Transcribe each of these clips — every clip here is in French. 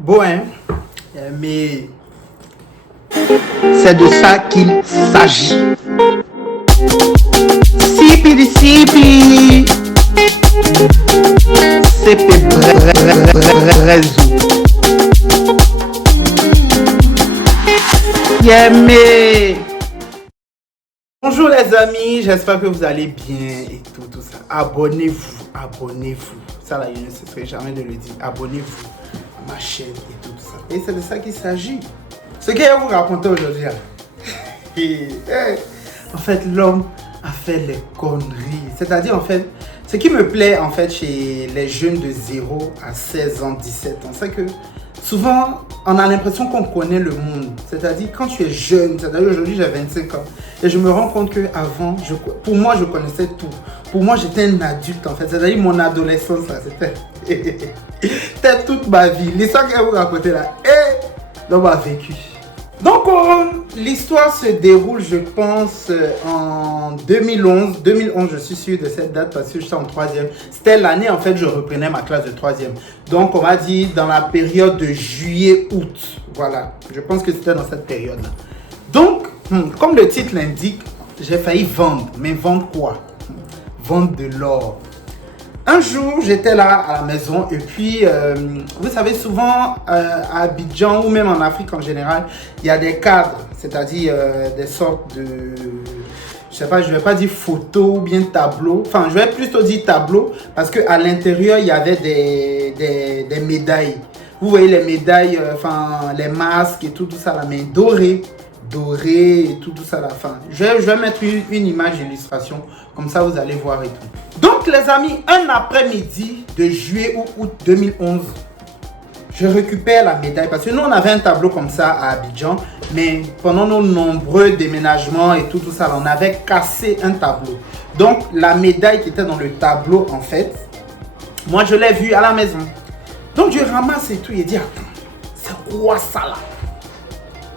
Bon, hein, mais C'est de ça qu'il s'agit. Sipi di sipi. Sipi réseau. Yeah, mais. bonjour les amis, j'espère que vous allez bien et tout ça. Abonnez-vous. Ça là, je ne cesserai jamais de le dire. Abonnez-vous à ma chaîne et tout ça. Et c'est de ça qu'il s'agit. Ce que je vais vous raconter aujourd'hui, en fait, l'homme a fait les conneries. C'est-à-dire, en fait, ce qui me plaît, en fait, chez les jeunes de 0 à 16 ans, 17 ans, c'est que souvent, on a l'impression qu'on connaît le monde. C'est-à-dire, quand tu es jeune, c'est-à-dire aujourd'hui, j'ai 25 ans, et je me rends compte qu'avant, pour moi, je connaissais tout. Pour moi, j'étais un adulte, en fait. C'est-à-dire, mon adolescence, là, c'était toute ma vie. L'histoire que je vais vous raconter là, l'homme a vécu. Donc, l'histoire se déroule, je pense, en 2011. 2011, je suis sûr de cette date parce que j'étais en 3e. C'était l'année, en fait, je reprenais ma classe de 3e. Donc, on m'a dit dans la période de juillet-août. Voilà, je pense que c'était dans cette période-là. Donc, comme le titre l'indique, j'ai failli vendre. Mais vendre quoi? Vendre de l'or. Un jour, j'étais là à la maison et puis, vous savez, souvent à Abidjan ou même en Afrique en général, il y a des cadres, c'est-à-dire des sortes de, je sais pas, je vais pas dire photos ou bien tableaux, enfin, je vais plutôt dire tableaux parce qu'à l'intérieur, il y avait des médailles. Vous voyez les médailles, enfin, les masques et tout ça, la main dorée et tout ça, la fin. Je vais mettre une image d'illustration, comme ça vous allez voir et tout. Donc les amis, un après-midi de juillet ou août 2011, je récupère la médaille parce que nous on avait un tableau comme ça à Abidjan, mais pendant nos nombreux déménagements et tout ça, on avait cassé un tableau. Donc la médaille qui était dans le tableau, en fait, moi je l'ai vue à la maison. Donc je ramasse et tout et dis, attends, c'est quoi ça là?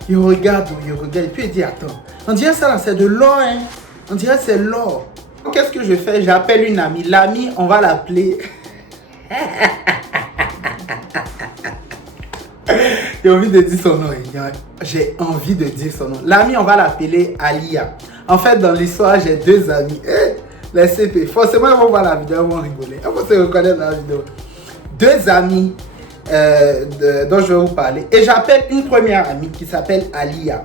Il regarde, et puis il dit, attends, on dirait ça là, c'est de l'or, hein. On dirait c'est l'or. Qu'est-ce que je fais? J'appelle une amie. L'amie, on va l'appeler. J'ai envie de dire son nom. J'ai envie de dire son nom. L'amie, on va l'appeler Alia. En fait, dans l'histoire, j'ai deux amis. Les CP. Forcément, ils vont voir la vidéo, ils vont rigoler. Ils vont se reconnaître dans la vidéo. Deux amis dont je vais vous parler. Et j'appelle une première amie qui s'appelle Alia,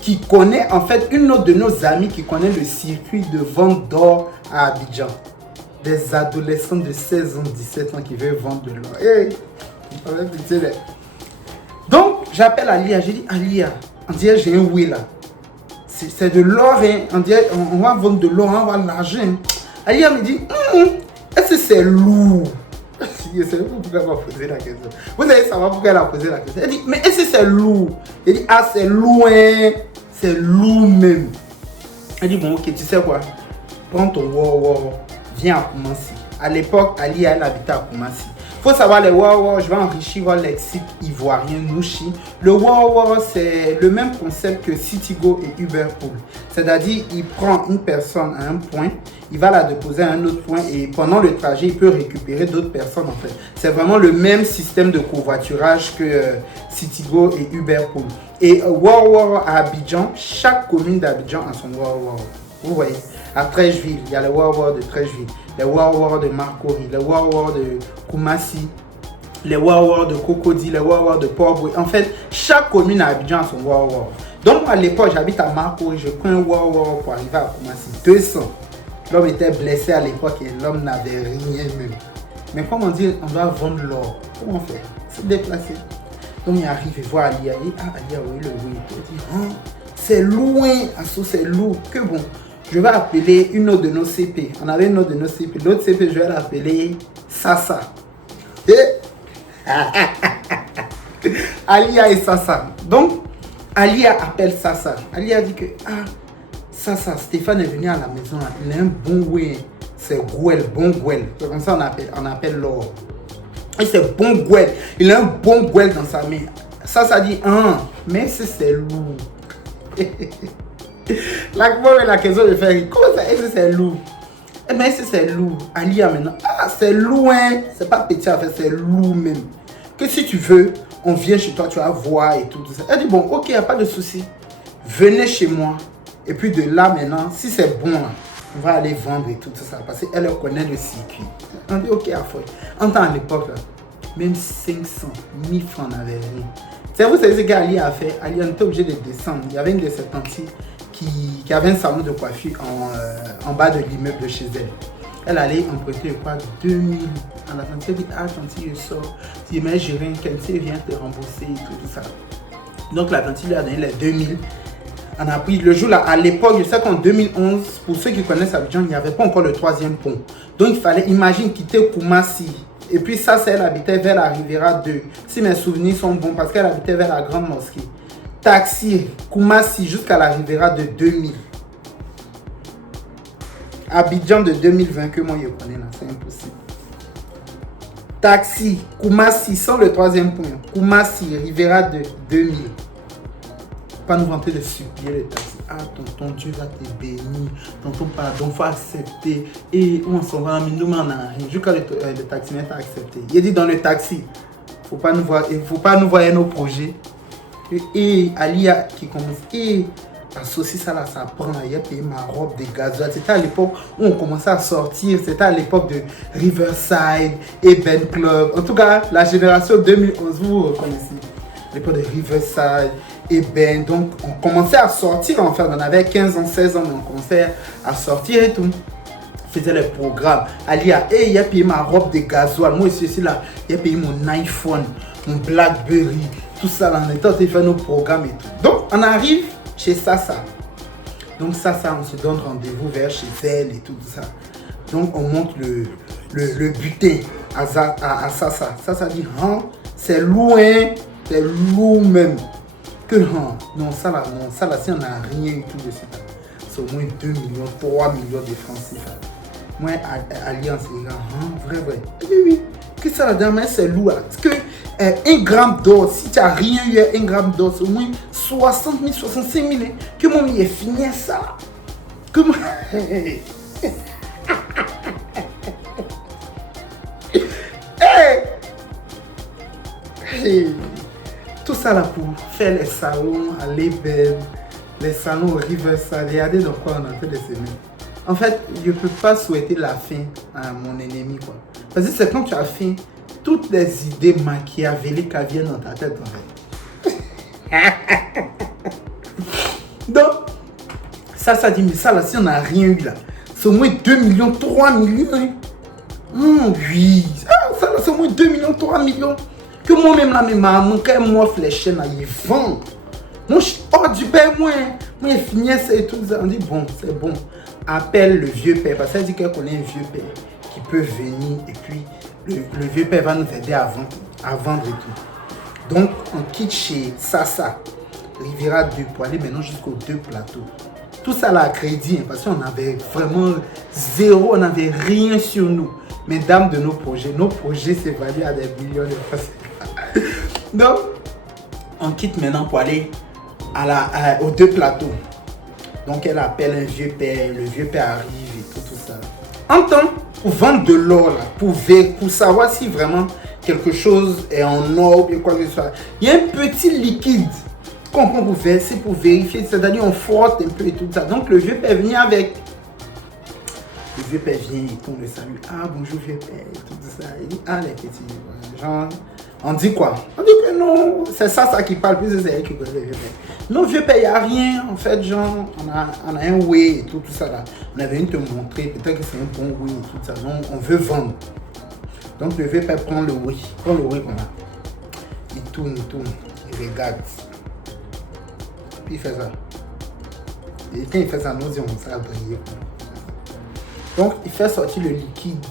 qui connaît en fait une autre de nos amies qui connaît le circuit de vente d'or à Abidjan. Des adolescents de 16 ans, 17 ans qui veulent vendre de l'or. Donc j'appelle Alia, j'ai dit Alia, on dirait j'ai un oui là. C'est de l'or, hein. On dirait on va vendre de l'or, on va l'argent. Alia me dit, est-ce que c'est lourd? Je ne sais pas pourquoi elle m'a posé la question. Vous allez savoir pourquoi elle a posé la question. Elle dit, mais est-ce que c'est lourd? Elle dit, ah, c'est loin. C'est lourd même. Elle dit, bon, ok, tu sais quoi? Prends ton wow, viens à Koumassi. À l'époque, Ali, elle habitait à Koumassi. Il faut savoir, les wow, je vais enrichir le lexique ivoirien, Nouchi. Le wow, c'est le même concept que Citigo et Uberpool. C'est-à-dire, il prend une personne à un point, il va la déposer à un autre point et pendant le trajet, il peut récupérer d'autres personnes en fait. C'est vraiment le même système de covoiturage que Citigo et Uberpool. Et wow à Abidjan, chaque commune d'Abidjan a son wow. Vous voyez, à Trècheville, il y a le wow de Trècheville, les wow de Marcory, les wow de Koumassi, les wow de Cocody, les wow de Port-Boué. En fait, chaque commune à Abidjan a son wow. Donc à l'époque, j'habite à Marcory, je prends un wow pour arriver à Koumassi, 200. L'homme était blessé à l'époque et l'homme n'avait rien même. Mais comme on dit, on doit vendre l'or. Comment on fait? C'est déplacé. Donc il arrive et voit Alia. Il dit, ah Alia, oui, le oui. Il dit, c'est loin, c'est lourd. Que bon, je vais appeler une autre de nos CP. On avait une autre de nos CP. L'autre CP, je vais l'appeler Sasa. Alia et Sasa. Donc, Alia appelle Sasa. Alia dit que, ça, Stéphane est venu à la maison, il a un bon ouais, c'est Gouel, bon Gouel. C'est comme ça on appelle l'or. Et c'est bon Gouel, il a un bon Gouel dans sa main. Ça dit, mais c'est lourd. La question de faire, comment ça, est-ce que c'est lourd? Mais est-ce que c'est lourd? Alia maintenant, c'est lourd, hein? C'est pas petit en fait, c'est lourd même. Que si tu veux, on vient chez toi, tu vas voir et tout ça. Elle dit, bon, ok, il n'y a pas de souci. Venez chez moi. Et puis de là, maintenant, si c'est bon, là, on va aller vendre et tout ça. Parce qu'elle connaît le circuit. On dit, ok, à foi. En temps à l'époque, là, même 500 000 francs n'avait rien. C'est vous savez ce qu'Ali a fait. Ali, on était obligé de descendre. Il y avait une de ses tanties qui avait un salon de coiffure en bas de l'immeuble de chez elle. Elle allait emprunter quoi 2000. À la tante, elle dit, ah, tante, je sors. Si mais j'ai rien, quelqu'un vient te rembourser et tout ça. Donc la tante lui a donné les 2000. On a pris le jour là, à l'époque, je sais qu'en 2011, pour ceux qui connaissent Abidjan, il n'y avait pas encore le 3e pont. Donc il fallait, imagine, quitter Koumassi. Et puis ça, c'est elle habitait vers la Riviera 2. Si mes souvenirs sont bons, parce qu'elle habitait vers la Grande Mosquée. Taxi, Koumassi jusqu'à la Riviera de 2000. Abidjan de 2020 que moi je connais là, c'est impossible. Taxi, Koumassi, sans le 3e point. Koumassi, Riviera de 2000. Pas nous vanter de supplier le taxi. Ah, tonton, Dieu va te bénir. Tonton, pardon, faut accepter. Et on s'en va, mais nous, on n'a rien. Jusqu'à le taximètre a accepté. Il a dit dans le taxi, faut pas nous voir, il faut pas nous voir nos projets. Et Alia qui commence, et la saucisse, là, ça prend. Il a payé ma robe de gasoil. C'était à l'époque où on commençait à sortir. C'était à l'époque de Riverside et Ben Club. En tout cas, la génération 2011, vous reconnaissez. L'époque de Riverside. Et ben donc on commençait à sortir en fait, on avait 15 ans, 16 ans, mais on commençait à sortir et tout. On faisait les programmes. Alia, hey, il a payé ma robe de gasoil. Moi aussi là, il a payé mon iPhone, mon Blackberry, tout ça là, on était en train de faire nos programmes et tout. Donc on arrive chez Sasa. Donc Sasa, on se donne rendez-vous vers chez elle et tout ça. Donc on monte le butin à Sasa. Sasa dit, hein, c'est loin, c'est lourd même. Que non, ça là, si on n'a rien eu tout de suite, c'est au moins 2 millions, 3 millions de francs CFA. Moi, Alliance, vrai. Oui, que ça là, mais c'est lourd là. Parce que 1 gramme d'or, si tu n'as rien eu, 1 gramme d'or, c'est au moins 60 000, 65 000. Que mon il est fini ça. Que moi. Hey. Tout ça là pour faire les salons à l'Eben, les salons au Riverside. Regardez dans quoi on a fait des semaines. En fait, je ne peux pas souhaiter la fin à mon ennemi, quoi. Parce que c'est quand tu as faim, toutes les idées machiavéliques viennent dans ta tête, en fait. Donc, ça dit, mais ça là, si on n'a rien eu là, c'est au moins 2 millions, 3 millions. Oui, ça là, c'est au moins 2 millions, 3 millions. Que moi-même, là, mes mamans, quand moi, fléché, là, ils vendent. Moi, je hors du père, moi, il finit ça et tout ça. On dit, bon, c'est bon. Appelle le vieux père, parce qu'elle dit qu'elle connaît un vieux père qui peut venir. Et puis, le vieux père va nous aider à vendre et tout. Donc, on quitte chez Sasa, Riviera 2, pour aller maintenant jusqu'aux 2 plateaux. Tout ça, là, à crédit, hein, parce qu'on avait vraiment zéro, on n'avait rien sur nous. Mesdames de nos projets s'évaluent à des millions de francs. Donc, on quitte maintenant pour aller aux 2 plateaux. Donc, elle appelle un vieux père, le vieux père arrive et tout ça. En temps, pour vendre de l'or, pour savoir si vraiment quelque chose est en or ou bien quoi que ce soit, il y a un petit liquide qu'on prend pour verser, pour vérifier. C'est-à-dire, on frotte un peu et tout ça. Donc, le vieux père vient avec. Le vieux père vient, il tourne le salut. Ah, bonjour vieux père, et tout ça. Il dit, ah, les petits. Genre, on dit quoi? On dit que non, c'est ça qui parle plus, c'est elle qui connaît le vieux père. Non, vieux père, il n'y a rien. En fait, genre, on a un way et tout ça là. On avait une te montrer, peut-être que c'est un bon way et tout ça. Donc, on veut vendre. Donc, le vieux père prend le way. Prend le way qu'on a. Il tourne, il regarde. Puis il fait ça. Et quand il fait ça, nous, on ça a brillé. Donc, il fait sortir le liquide,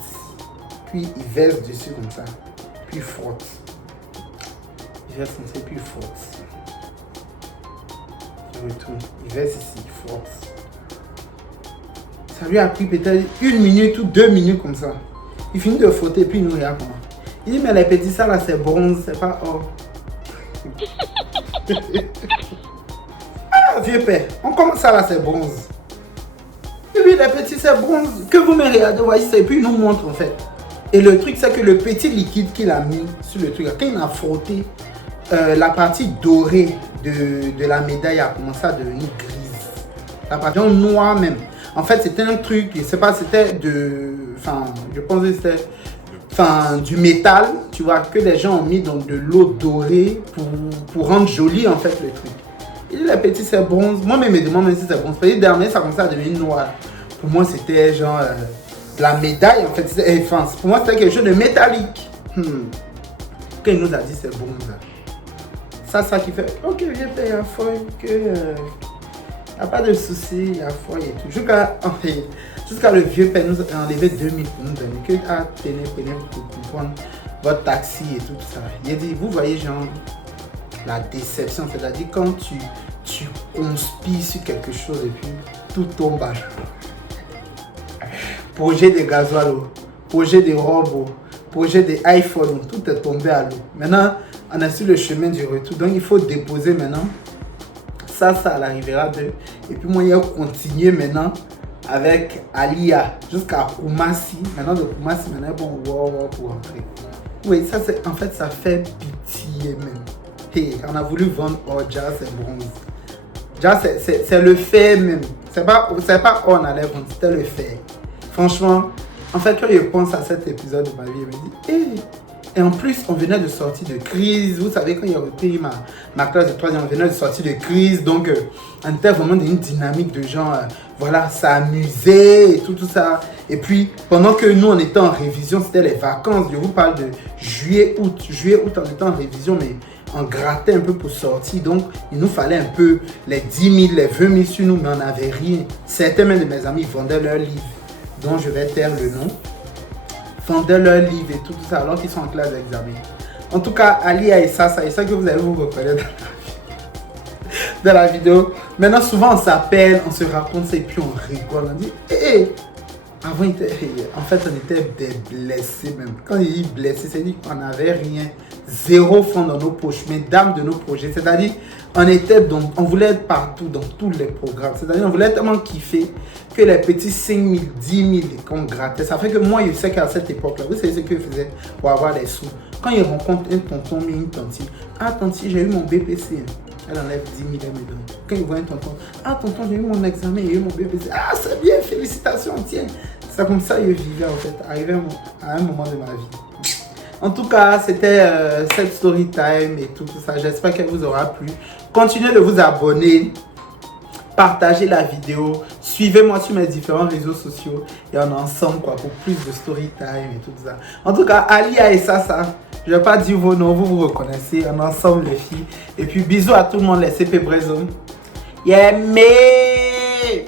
puis il verse dessus comme ça, puis il frotte. Il verse comme ça, puis il frotte. Il retourne, il verse ici, il frotte. Ça lui a pris peut-être 1 minute ou 2 minutes comme ça. Il finit de frotter, puis il nous regarde comment. Il dit, mais les petits, ça là, c'est bronze, c'est pas or. Ah, vieux père, on commence ça là, c'est bronze. Et puis les petits, c'est bronze. Que vous me regardez, voyez ça, et puis il nous montre en fait. Et le truc, c'est que le petit liquide qu'il a mis sur le truc, quand il a frotté, la partie dorée de la médaille a commencé à devenir grise. La partie noire même. En fait, c'était un truc, je sais pas, c'était je pense que c'était du métal, tu vois, que les gens ont mis dans de l'eau dorée pour rendre joli en fait le truc. Et les petits c'est bronze. Moi-même me demande même si c'est bronze. Parce que dernier ça commençait à devenir noir. Pour moi c'était genre la médaille en fait. Pour moi c'était quelque chose de métallique. Quand il nous a dit c'est bronze. Ça qui fait ok viens payer la folle que y a pas de souci, il y a folle et tout. Jusqu'à le vieux père nous a enlevé 2000 pour nous donner que tenez pour prendre votre taxi et tout ça. Il a dit vous voyez genre la déception, c'est-à-dire quand tu conspires sur quelque chose et puis tout tombe à l'eau. Projet de gasoil, projet de robot, projet de iPhone, tout est tombé à l'eau. Maintenant, on est sur le chemin du retour, donc il faut déposer maintenant. Ça arrivera de. Et puis moi, il a continué maintenant avec Alia jusqu'à Kumasi. Maintenant, de Kumasi, maintenant, bon, wow, pour rentrer. Oui, ça, en fait, ça fait pitié même. Hey, on a voulu vendre or, déjà c'est bronze. Déjà c'est le fait même. C'est pas or on allait vendre, c'était le fait. Franchement, en fait quand je pense à cet épisode de ma vie, je me dis, hey. Et en plus on venait de sortir de crise. Vous savez quand il y a repris ma classe de 3e, on venait de sortir de crise. Donc on était vraiment dans une dynamique de gens, voilà, s'amuser et tout ça. Et puis pendant que nous on était en révision, c'était les vacances. Je vous parle de juillet, août. On était en révision, mais on grattait un peu pour sortir, donc il nous fallait un peu les 10 000, les 20 000 sur nous, mais on n'avait rien. Certains même de mes amis vendaient leurs livres, dont je vais taire le nom, vendaient leurs livres et tout ça, alors qu'ils sont en classe d'examen. En tout cas, Alia et ça que vous allez vous reconnaître dans la vidéo. Maintenant, souvent on s'appelle, on se raconte ça et puis on rigole, on dit hey. Avant, en fait, on était des blessés même. Quand il dit blessés, c'est-à-dire qu'on n'avait rien. 0 francs dans nos poches, mais dames de nos projets. C'est-à-dire, on voulait être partout dans tous les programmes. C'est-à-dire, on voulait tellement kiffer que les petits 5 000, 10 000 qu'on grattait. Ça fait que moi, je sais qu'à cette époque-là, vous savez ce que je faisais pour avoir des sous. Quand il rencontre un tonton, mais une tantine. Ah, tantine, j'ai eu mon BPC. Elle enlève 10 000, elle me donne. Quand il voit un tonton, ah, tonton, j'ai eu mon examen, j'ai eu mon BPC. Ah, c'est bien, félicitations, tiens. C'est comme ça que je vivais en fait, arrivé à un moment de ma vie. En tout cas, c'était cette story time et tout ça. J'espère qu'elle vous aura plu. Continuez de vous abonner, partagez la vidéo, suivez-moi sur mes différents réseaux sociaux et on est ensemble quoi, pour plus de story time et tout ça. En tout cas, Alia et Sasa, je ne vais pas dire vos noms, vous reconnaissez. On est ensemble les filles. Et puis bisous à tout le monde, les CP Brésil. Yeah, mais...